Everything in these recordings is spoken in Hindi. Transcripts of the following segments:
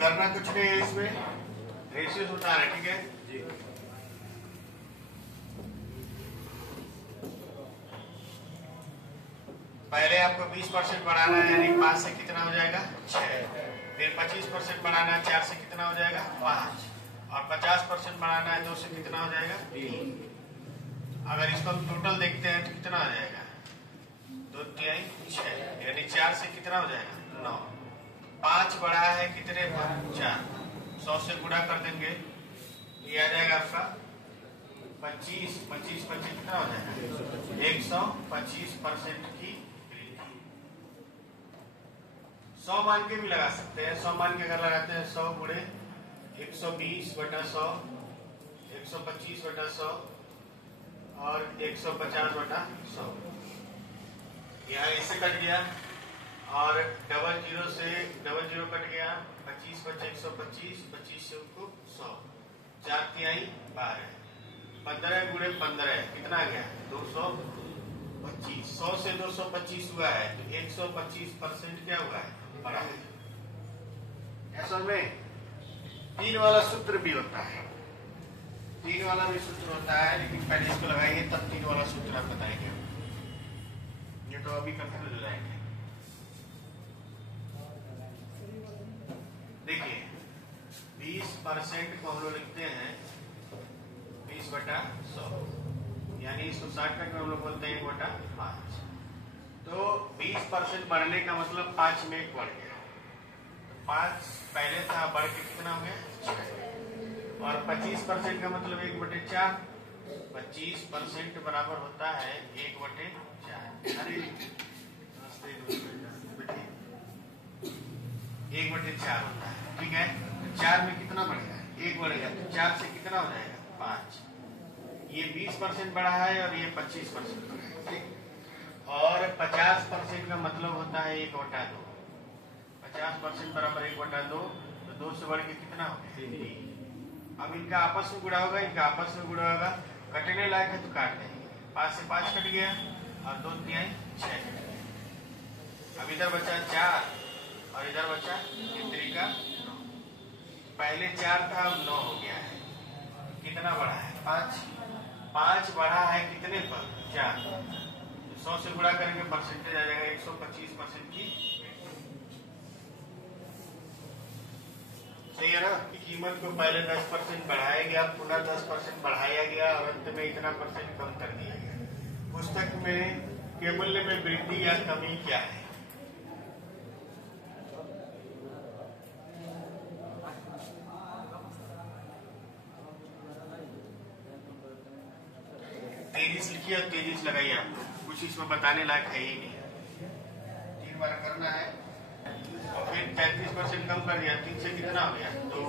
करना कुछ नहीं है, इसमें रेशियो होता है, ठीक है जी। पहले आपको 20% बढ़ाना है, यानी 5 से कितना हो जाएगा 6। फिर 25% बढ़ाना है, 4 से कितना हो जाएगा 5। और 50% बढ़ाना है, 2 से कितना हो जाएगा 3। अगर इसको हम टोटल देखते हैं तो कितना हो जाएगा 2 3 6, यानी 4 से कितना हो जाएगा 9। 5 बढ़ा है कितने पर 4, 100 से गुणा कर देंगे, ये आ जाएगा आपका 25 25 25 कितना हो जाएगा 125% की 100 मान के भी लगा सकते हैं। 100 मान के अगर लगाते हैं 100 गुणे 120/100, 125/100 और 150/100, यहाँ ऐसे कट गया। और डबल जीरो से डबल जीरो कट गया, 25 बचे 125, 25 से उनको 100, 4 तिहाई 12, 15 गुणे 15 कितना आ गया 225। 100 से 225 हुआ है तो 125% क्या हुआ है बढ़ा है। असल में 3 वाला सूत्र भी होता है, 3 वाला भी सूत्र होता है, लेकिन पहले इसको लगाइए तब 3 वाला सूत्र आप बताएंगे, ये तो अभी कंफ्यूज हो जाएंगे। देखिए 20% को हम लोग लिखते हैं 20/100, यानी इसको शॉर्टकट में हम लोग बोलते हैं 1/5। तो 20% बढ़ने का मतलब 5 में 1 बढ़ गया, तो 5 पहले था, बढ़ के कितना हो गया 6। और 25% का मतलब 1/4, 25% बराबर होता है 1/4। अरे 1/4 होता है, ठीक है। 4 में कितना बढ़ेगा 1 बढ़ेगा, तो 4 से कितना हो जाएगा 5। ये 20% बढ़ा है और ये 25% बढ़ा है, ठीक। और 50% का मतलब होता है 1/2। 50% बराबर 1/2, तो 2 से बढ़ के कितना हो गया 3। अब इनका आपस में गुणा होगा, इनका आपस में गुणा होगा, कटने लायक है तो काट देंगे। 5 से 5 कट गया और 2 तिहाई 6। अब इधर बचा 4 और इधर बचा 3 का 9। पहले 4 था, अब 9 हो गया है, कितना बढ़ा है 5। 5 बढ़ा है कितने पर 4, 100 से गुणा करेंगे परसेंटेज आ जाएगा 125% की। सही है ना। कीमत को पहले 10% बढ़ाया गया, पुनः 10% बढ़ाया गया और अंत में इतना परसेंट कम कर दिया गया। पुस्तक में के मूल्य में वृद्धि या कमी क्या है? तेजीस लिखिए और तेजीस लगाइए। आप कुछ इसमें बताने लायक है ही नहीं, 3 बार करना है। और फिर 33% कम कर दिया, 3 से कितना हो गया 2,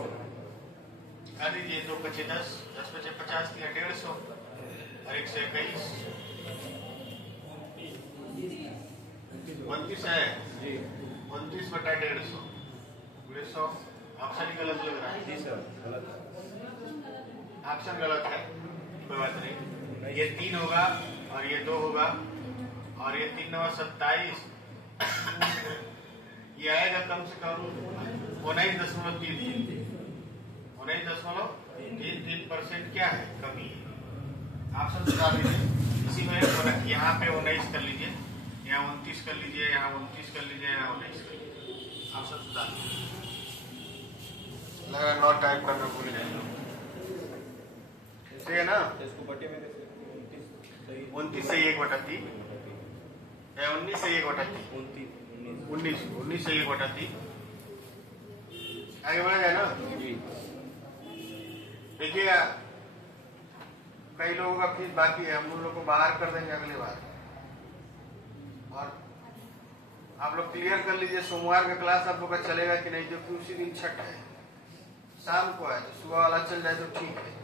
कर दीजिए 2 बचे 10, 10 बचे 50, 150 और 1 से 21, 29 है 29/150 गुणे 100। ऑप्शन ही गलत लग रहा है जी सर, ऑप्शन गलत है, कोई बात नहीं। ये 3 होगा और ये 2 होगा और ये 3 9 27, ये आएगा कम से कम 19.33, 19.33% क्या है कमी है। ऑप्शन सुधार लीजिए, इसी में यहाँ पे 19 कर लीजिए, यहाँ 29 कर लीजिए, यहाँ 29 कर लीजिए, यहाँ 19 कर लीजिए। ऑप्शन सुधार लगा 9 टाइप करना भूल जाए, सही है ना। 29 से 1/3 या 19 से 1/3, 19 से 1/3 आगे बढ़ा जाए ना। देखिए कई लोगों का फीस बाकी है, हम उन लोगों को बाहर कर देंगे अगली बार। और आप लोग क्लियर कर लीजिए सोमवार का क्लास आप लोग का चलेगा कि नहीं, जो कि उसी दिन छठ है, शाम को है, तो सुबह वाला चल जाए तो ठीक है,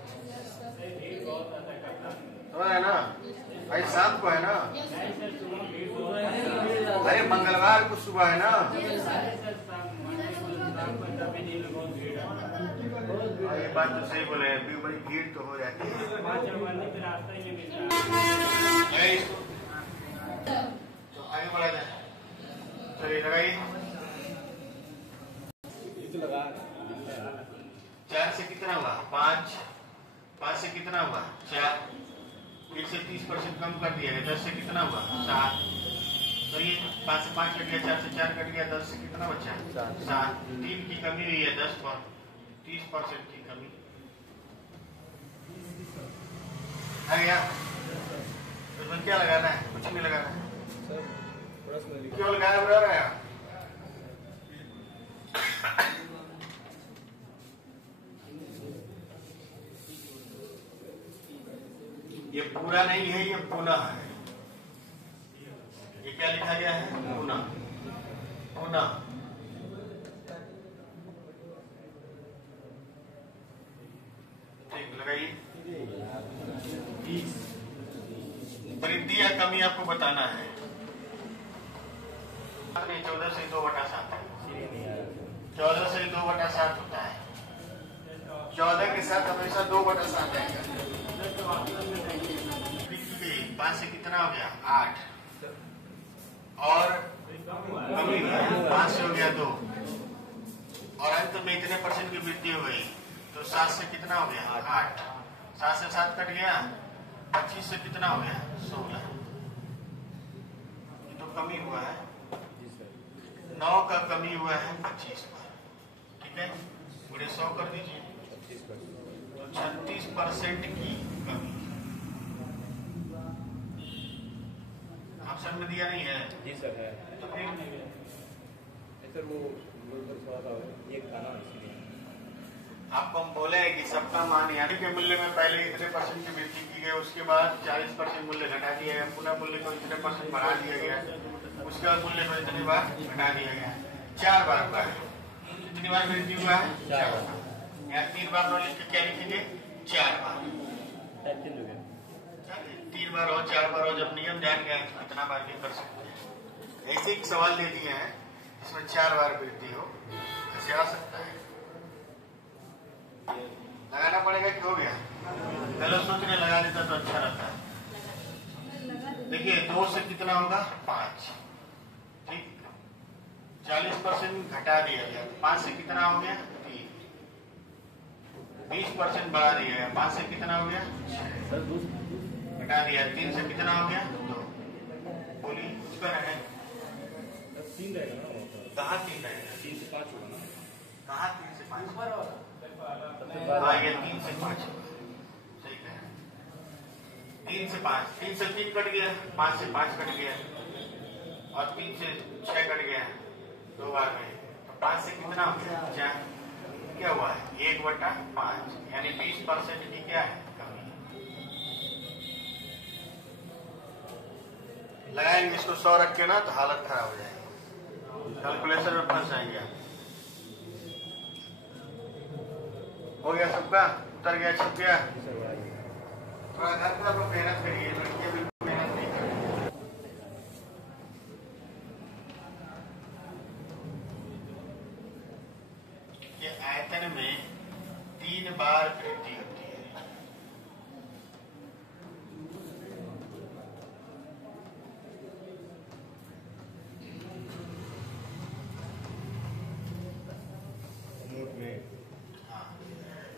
समझ है ना भाई। शाम को है ना, अरे मंगलवार को सुबह है ना। ये बात तो सही बोले, अभी बड़ी भीड़ तो हो जाती है। तो आगे बढ़ा जाए, चलिए लगाइए। 4 से कितना हुआ 5, 5 से कितना हुआ 4, फिर से 30% कम कर दिया गया, 10 से कितना हुआ 7, तो ये 5 से 5 कट गया, 4 से 4 कट गया, 10 से कितना बचा 7, 3 की कमी हुई है 10 पर 30% की कमी आ गया। इसमें क्या लगाना है, कुछ नहीं लगाना है, क्यों लगाया बता रहा है। ये पूरा नहीं है, ये पुनः है। ये क्या लिखा गया है पुनः, पुनः ठीक लगाइए। वृद्धि या कमी आपको बताना है। 14 से 2/7 है, 14 से 2/7 होता है, 14 के साथ हमेशा 2/7 आएगा। 5 से कितना हो गया 8, और कमी 5 से हो गया 2, और अंत में इतने % की वृद्धि हो गई, तो 7 से कितना हो गया 8, 7 से 7 कट गया, 25 से कितना हो गया 16, ये तो कमी हुआ है, 9 का कमी हुआ है 25 पर, ठीक है, पूरे 100 कर दीजिए, तो 36% की कमी। ऑप्शन में दिया नहीं है जी सर है, तो फिर सर वो ये खाना इसलिए आपको हम बोले कि सबका मान यानी के मूल्य में पहले इतने % की वृद्धि की गई, उसके बाद 40% मूल्य घटा दिया गया, पुनः मूल्य को इतने % बढ़ा दिया गया, उसके बाद मूल्य को इतनी बार घटा दिया गया, 4 बार हुआ है। कितनी बार वृद्धि हुआ है 4 बार, यहाँ 3 बार नो लिख के क्या लिखेंगे 4 बार, 3 बार हो 4 बार हो, जब नियम जान गया तो कितना बार भी कर सकते हैं। ऐसे एक सवाल दे दिए हैं इसमें 4 बार वृद्धि हो, ऐसे आ सकता है, लगाना पड़ेगा कि हो गया, पहले सोचने लगा देता तो अच्छा रहता है। देखिए 2 से कितना होगा 5, ठीक, 40% घटा दिया गया, 5 से कितना हो गया 3, 20% बढ़ा दिया गया, 5 से कितना हो गया 6, घटा दिया, 3 से कितना हो गया 2, बोलिए कुछ कर रहे हैं 3 रहेगा ना, कहाँ 3 रहेगा, 3 से 5 होगा ना, कहाँ 3 से 5, हाँ ये 3 से 5 सही है, 3 से 5, 3 से 3 कट गया, 5 से 5 कट गया, और 3 से 6 कट गया 2 बार में, तो 5 से कितना हो गया 4, क्या हुआ है 1/5, यानी 20% की क्या है कमी। लगाएंगे इसको 100 रख के ना तो हालत खराब हो जाएगी, कैलकुलेशन में फंस जाएंगे आप। हो गया सबका, उतर गया, छिप गया, थोड़ा घर पर आप मेहनत करिए, लड़कियां बिल्कुल मेहनत नहीं करेंगे। ये आयतन में 3 बार वृद्धि होती है, नोट में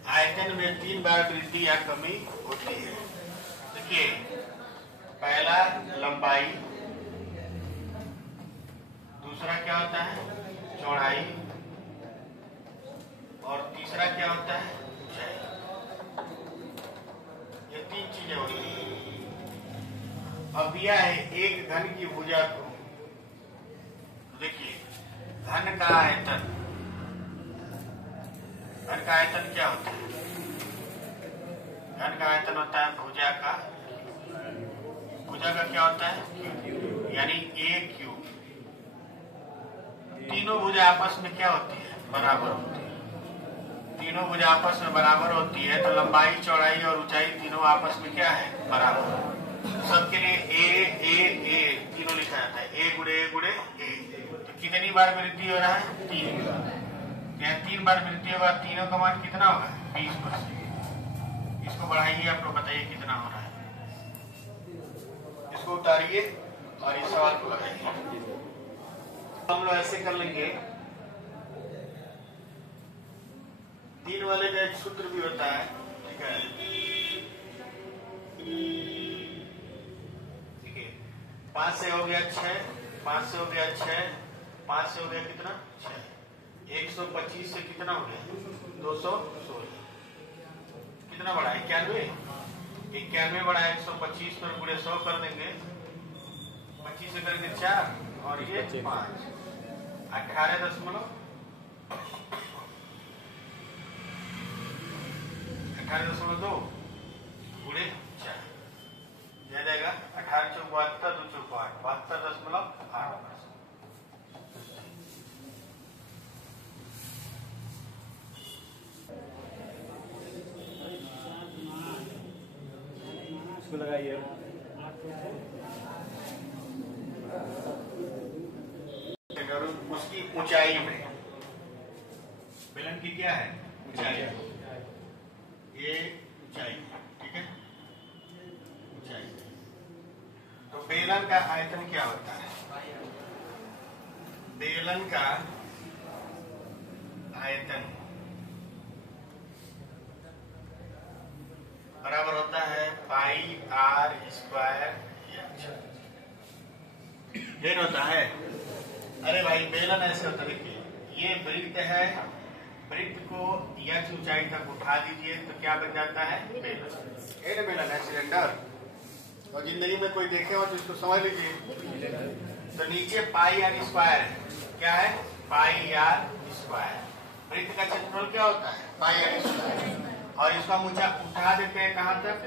आयतन में 3 बार वृद्धि या कमी होती है। देखिए पहला लंबाई, दूसरा क्या होता है चौड़ाई, और तीसरा क्या होता है ऊंचाई, ये 3 चीजें होती हैं। अब दिया है एक घन की भुजा को, देखिए घन का आयतन, घन का आयतन क्या होता है, घन का आयतन होता है भुजा का, भुजा का क्या होता है क्यूब, यानी a क्यूब। तीनों भुजा आपस में क्या होती है बराबर होती है, तीनों भुजा आपस में बराबर होती है, तो लंबाई चौड़ाई और ऊंचाई तीनों आपस में क्या है बराबर, सबके लिए a तीनों लिखा जाता है, a गुणे a। तो कितनी बार वृद्धि हो रहा है 3 बार, यहाँ 3 बार वृद्धि होगा, तीनों का मान कितना होगा 20%। इसको बढ़ाइए, आप लोग बताइए कितना हो रहा है, इसको उतारिए और इस सवाल को लगाइए। हम लोग ऐसे कर लेंगे 3 वाले का एक सूत्र भी होता है, ठीक है। देखिए 5 से हो गया 6, 5 से हो गया 6, 5 से हो गया कितना 6, 125 से कितना हो गया 216, कितना बढ़ा 91 बढ़ा 125 पर गुणे 100 कर देंगे, 25 से करेंगे 4 और ये 5, 18.2 गुणे 4 दिया जाएगा 18 चौक 72, 2 चौक 8, 72.8। इसको लगाइए। उसकी ऊंचाई में बेलन की क्या है ऊंचाई, ये ऊंचाई, ठीक है ऊंचाई। तो बेलन का आयतन क्या होता है, बेलन का आयतन बराबर होता है पाई आर स्क्वायर एच होता है। अरे भाई बेलन ऐसे होता है, देखिए ये वृत्त है, वृत्त को एच ऊंचाई तक उठा दीजिए तो क्या बन जाता है बेलन, ये ना बेलन है सिलेंडर। और जिंदगी में कोई देखे हो तो इसको समझ लीजिए। तो नीचे पाई आर स्क्वायर है, क्या है पाई आर स्क्वायर, वृत्त का क्षेत्रफल क्या होता है पाई आर स्क्वायर, और इसको हम उठा देते हैं कहाँ तक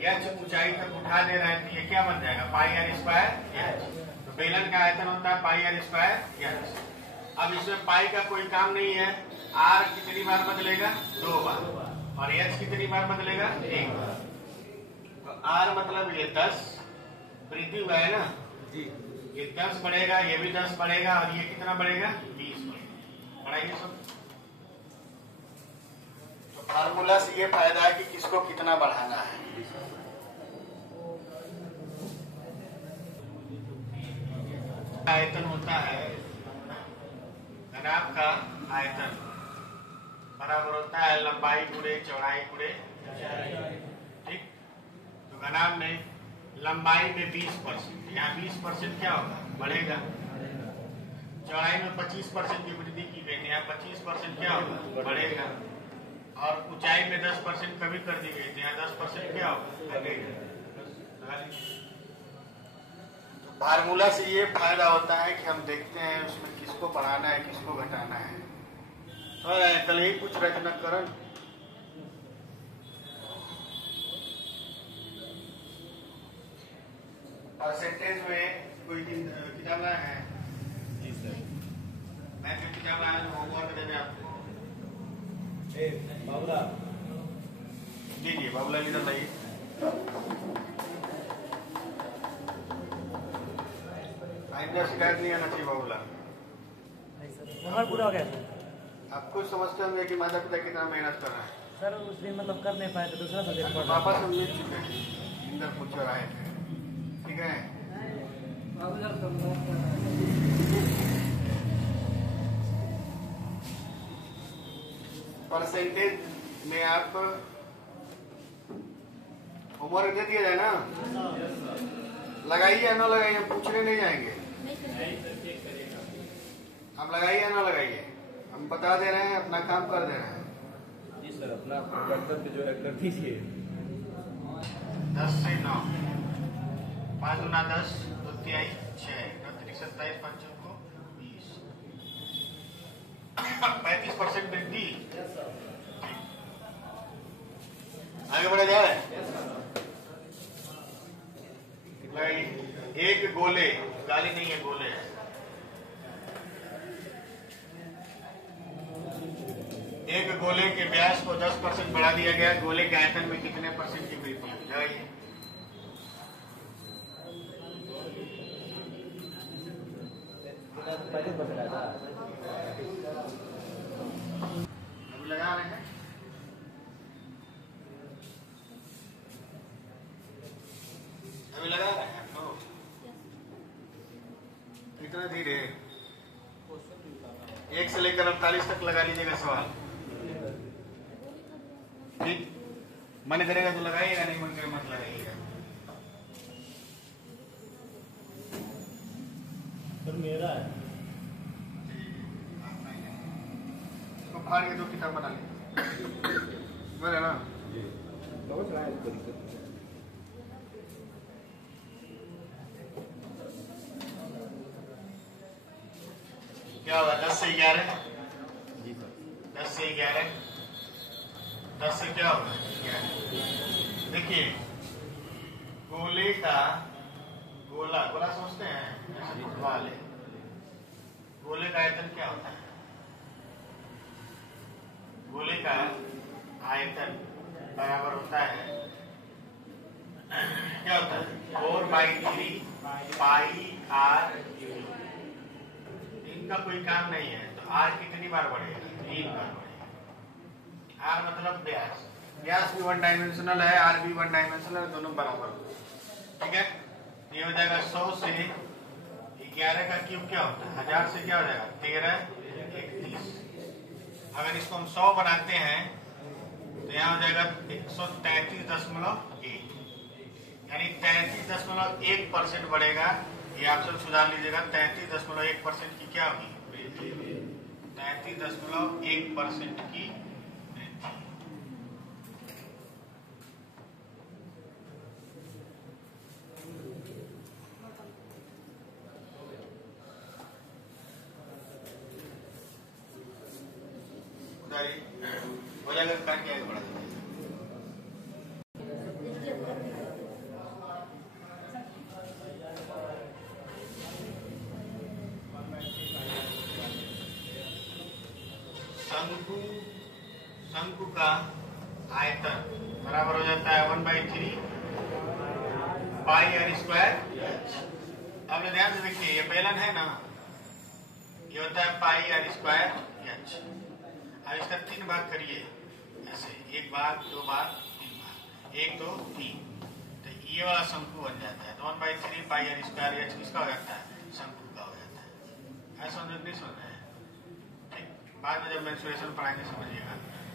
एच ऊंचाई तक उठा दे रहे हैं, तो ये क्या बन जाएगा पाई आर स्क्वायर एच। तो बेलन का आयतन होता है पाई आर स्क्वायर एच। अब इसमें पाई का कोई काम नहीं है, आर कितनी बार बदलेगा 2 बार, और एच कितनी बार बदलेगा 1 बार। तो आर मतलब ये 10 वृद्धि हुआ है ना जी, ये 10 बढ़ेगा, ये भी 10 बढ़ेगा, और ये कितना बढ़ेगा 20 बढ़ेगा। बढ़ाइए सब। तो फार्मूला से ये फायदा है कि किसको कितना बढ़ाना है। आयतन होता है घनाभ का आयतन बराबर होता है लंबाई गुणे चौड़ाई गुणे, ठीक। तो घनाभ में लंबाई में 20%, यहाँ 20% क्या होगा बढ़ेगा, चौड़ाई में 25% की वृद्धि की गई, यहाँ 25% क्या होगा बढ़ेगा, और ऊंचाई में 10% कमी कर दी गई, यहाँ 10% क्या होगा घटेगा। फार्मूला से ये फायदा होता है कि हम देखते हैं उसमें किसको बढ़ाना है किसको घटाना है। और कल ही कुछ रचनाकरण परसेंटेज में कोई किताब लाया है जी सर, मैं जो किताब लाया हूँ होमवर्क देने आपको। बाबूला जी बाबूला इधर लाइए। आइंदा शिकायत नहीं आना चाहिए बाबूला। पूरा हो गया आप कुछ समझते होंगे कि माता पिता कितना मेहनत कर रहे हैं सर, उस दिन मतलब कर नहीं पाए तो दूसरा सब्जेक्ट पढ़ पापा सब मिल चुके हैं, इंदर पूछ रहे थे, ठीक है। परसेंटेज में आप होमवर्क दे दिया जाए ना, लगाइए या ना लगाइए, हम पूछने नहीं जाएंगे, आप लगाइए या ना लगाइए, हम बता दे रहे हैं, अपना काम कर दे रहे हैं। जी सर, अपना कर्तव्य जो है कर दीजिए। 10 से 9, 5 गुना 10, 2 तिहाई 6, 27, 5 को 20, 35% वृद्धि। आगे बढ़ा जा रहा है। एक गोले, गाली नहीं है गोले है, एक गोले के व्यास को 10% बढ़ा दिया गया, गोले के आयतन में कितने परसेंट की वृद्धि हो जाएगी। अभी लगा रहे हैं, अभी लगा रहे हैं तो इतना धीरे 1 से लेकर 48 तक लगा लीजिएगा सवाल। ठीक, मन करेगा तो लगाइएगा, नहीं मन करेगा मत लगाइएगा। सर मेरा है। इसको फाड़ के 2 किताब बना ले, बने ना। क्या होगा 10 से 11? जी सर। 10 से 11, 10 से क्या होगा 11। देखिए गोले का गोला, गोला सोचते हैं ऐसे फुटबॉल है, गोले का आयतन क्या होता है? गोले का आयतन बराबर होता है, क्या होता है 4/3 पाई आर। इनका कोई काम नहीं है, तो आर कितनी बार बढ़ेगा? 3 बार बढ़ेगा। आर मतलब व्यास, व्यास भी 1 डायमेंशनल है, आर भी 1 डायमेंशनल है, दोनों बराबर। ठीक है, ये हो जाएगा 100 से 11 का क्यूब क्या होता है? 1000 से क्या हो जाएगा? 13 31। अगर इसको हम 100 बनाते हैं तो यहाँ हो जाएगा 133.1, यानी 33.1% बढ़ेगा। ये ऑप्शन सुधार लीजिएगा, 33.1% की क्या होगी? 33.1% की वृद्धि। हो जाएगा, काट के आगे बढ़ा दीजिए। शंकु का आयतन बराबर हो जाता है 1/3 पाई आर स्क्वायर। अब ध्यान से देखिए, ये बेलन है ना, ये होता है पाई आर स्क्वायर एच। अब इसका 3 भाग करिए ऐसे, 1 भाग 2 भाग 3 भाग, 1 2 3, तो ये वाला शंकु बन जाता है। तो 1/3 पाई आर स्क्वायर एच किसका हो जाता है? शंकु का हो जाता है। ऐसा नहीं समझ रहे हैं, ठीक, बाद में जब मेंसुरेशन पढ़ाएंगे समझिएगा।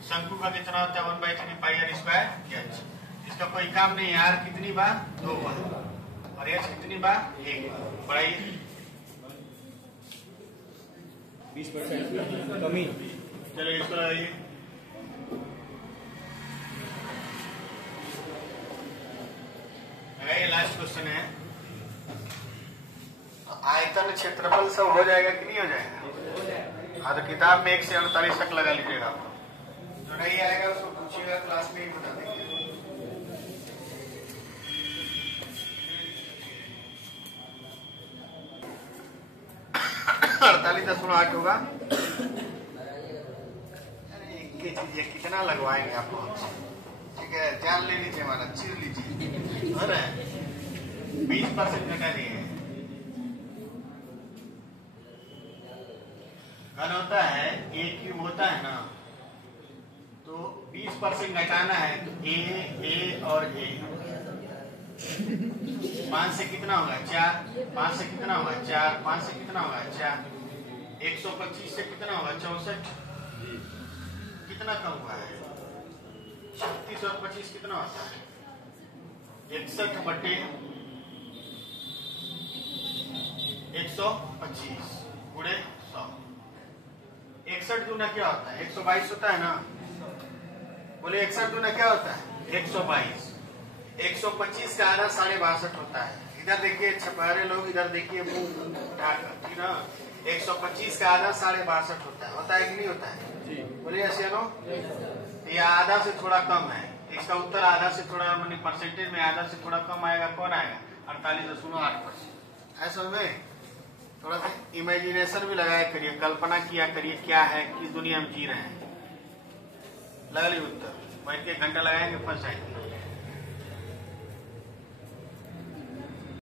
शंकु का कितना होता है? 1/3 पाई आर स्क्वायर एच। इसका कोई काम नहीं है, आर कितनी बार? 2 बार, और एच कितनी बार? 1 बार। बढ़ाइए, 20% कमी। चलिए इसको लगाइए। लगाइए, लास्ट क्वेश्चन है। आयतन क्षेत्रफल सब हो जाएगा कि नहीं हो जाएगा? हाँ, तो किताब में 1 से 48 तक लगा लीजिएगा। जो नहीं आएगा उसको पूछिएगा, क्लास में ही बता देंगे। 48.8 होगा। ये चीज ये कितना लगवाएंगे आपको? ठीक है, जान ले लीजिए, हमारा चीर लीजिए। हो रहा है 20% घटा दिए। घन होता है, ए क्यूब होता है ना, तो 20% घटाना है, तो ए और ए 5 से कितना होगा? 4, 5 से कितना होगा? 4, 5 से कितना होगा? 4, 125 से कितना होगा? 64। कितना कम हुआ है? 36 और 25 कितना होता है? 61/125 गुणे 100। 61 दूना क्या होता है? 122 होता है ना। बोले 61 दूना क्या होता है? 122। 125 का आधा 62.5 होता है। इधर देखिए छपारे लोग, इधर देखिए मुंह उठाकर, ठीक ना। 125 का आधा 62.5 होता है कि नहीं होता है? बोलिए सियानो, ये आधा से थोड़ा कम है। इसका उत्तर आधा से थोड़ा, मानी परसेंटेज में आधा से थोड़ा कम आएगा। कौन आएगा? 48.8%। ऐसा में थोड़ा सा इमेजिनेशन भी लगाया करिए, कल्पना किया करिए क्या है, किस दुनिया में जी रहे हैं। लगा ली उत्तर, बैठ के घंटा लगाएंगे, फंस जाएंगे।